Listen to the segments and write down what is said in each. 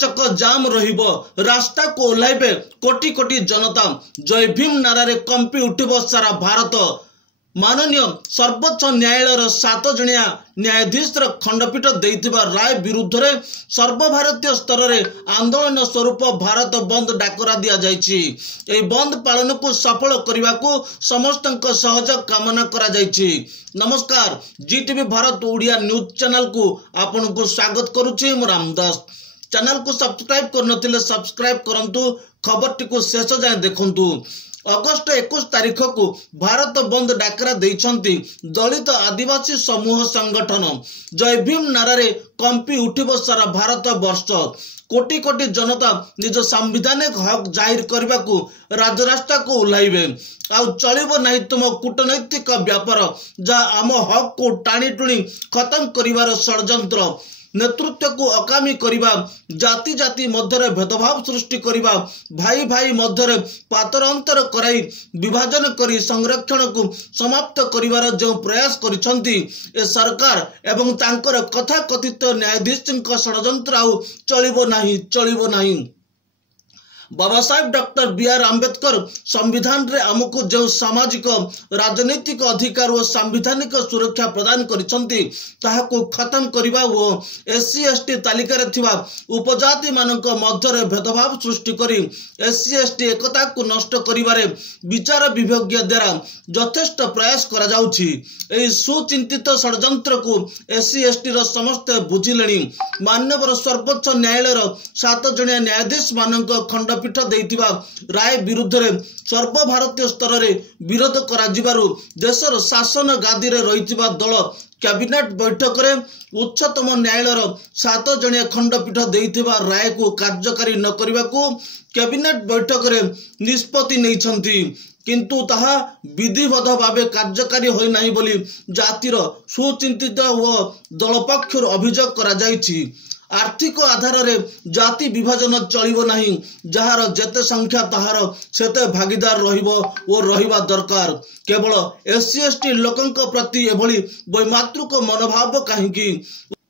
चक जाम रहिबो रास्ता को ओह्लाइबे कोटी कोटी जनता जय भीम नारे कंपी उठिबो सारा भारत। माननीय सर्वोच्च न्यायालय 7 जणिया न्यायाधीश खंडपीठ देइथिबा राय विरुद्ध रे सर्वभारतीय स्तर रे आंदोलन स्वरूप भारत बंद डाकरा दिया जायछि। ए बंद पालन को सफल करने को समस्त सहयोग कामना करा जायछि। नमस्कार, जीटीवी भारत ओडिया न्यूज चैनल को आपन को स्वागत करूछि। मु रामदास। चैनल को सब्सक्राइब करनथिले सब्सक्राइब करंतु, खबर टी को शेष जाय देखंतु। अगस्त 21 तारीख को भारत बंद डाकरा देइछंती दलित आदिवासी समूह संगठन। जय भीम नारे कंपी उठिबो सारा भारत वर्ष। कोटी कोटी जनता निज संविधानिक हक जाहिर करने को राजरास्ता को ओह्लाइबे। आउ चलिबो नहीं तुम कूटनैतिक व्यापार जहाँ आम हक को टाणी टुणी खत्म करिवार षड्यंत्र। नेतृत्व को अकामी करिबा, जाति जाति मध्य भेदभाव सृष्टि करिबा, भाई भाई मध्य पातर अंतर कराई विभाजन करी संरक्षण को समाप्त करिवार जो प्रयास करिसंती ए सरकार एवं तांकर कथा कथित न्यायाधीश षड्यंत्र आउ चलिबो नाही। Baba Saheb doctor B R. आंबेडकर संविधान रे हमको जो सामाजिक राजनीतिक अधिकार और संवैधानिक सुरक्षा प्रदान करिसंती ताहाको खत्म करिबा वो एससी एसटी तालिका रे थिबा उपजाति मानक मध्य भेदभाव सृष्टि करी एससी एसटी एकता को नष्ट करिबारे विचार विभाग द्वारा यथेष्ट प्रयास करा जाउछि। एई सुचिंतित षड्यंत्र को एससी एसटी रो समस्त बुझिलेनी। माननीय सर्वोच्च न्यायालय 7 जणिया न्यायाधीश मानक खंडपीठ देइथिबा राय विरुद्ध रे सर्वभारतीय स्तर रे विरोध करा जिबारु देशर शासन गादी रे रहिथिबा दल कैबिनेट बैठक रे उच्चतम न्यायालय 7 जणिया खंडपीठ देइथिबा राय को कार्यकारी न करबा को कैबिनेट बैठक रे निष्पत्ति नैछंती, किंतु ताहा विधिबद्ध भावे कार्यकारी होई नाही बोली जातिर सुचिंतित व दल पक्षर अभियोग करा जायछि। आर्थिक आधार रे जाति विभाजन चलिबो नाही, जहार जेते संख्या ताहार सेते भागीदार रहिबो ओ रहिबा दरकार। केवल एससी एसटी लोकंक प्रति एभली वैमातृक मनोभाव काहेकि?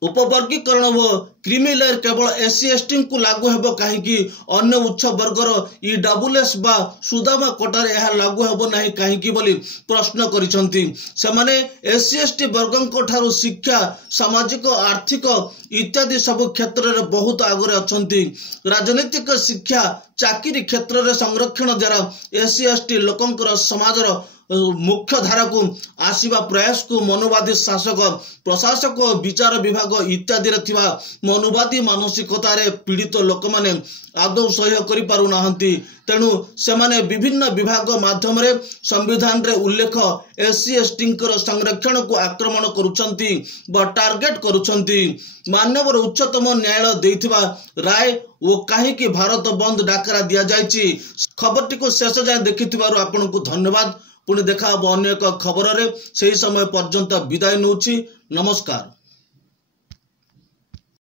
उपवर्गीकरण व क्रिमिलेयर केवल एससी एसटी को लागू हेबो काहेकि? अन्य उच्च वर्गर ईडब्ल्यूएस बा सुदामा कोटार यह लागू हेबो नाही काहेकि बोली प्रश्न करिसंती। सेमाने एससी एसटी वर्गंक ठारू शिक्षा, सामाजिक, आर्थिक इत्यादि सब क्षेत्र रे बहुत आगरे अछंती। राजनीतिक, शिक्षा, चाकरी क्षेत्र रे संरक्षण द्वारा एससी एसटी लोकंकर समाजर मुख्य धारा को आसीबा प्रयास को मनोवादी शासक, प्रशासक, विचार विभाग इत्यादि मनोवादी मानसिकता रे पीड़ित लोक माने आदौ सहयोग करि पारु नाहंती। तेणु सेमाने विभिन्न विभाग माध्यम रे संविधान रे उल्लेख एससी एसटी संरक्षण को आक्रमण करुछंती बा टार्गेट करुछंती। माननीय उच्चतम न्यायालय देइथिबा राय वो काहे कि भारत बंद डाकरा दिया जायछि। खबरटी को शेष जाय देखिथिबारु आपन को धन्यवाद। पुणी देखा अन्य एक खबर रे, सही समय पर्यंत विदाय नउछि। नमस्कार।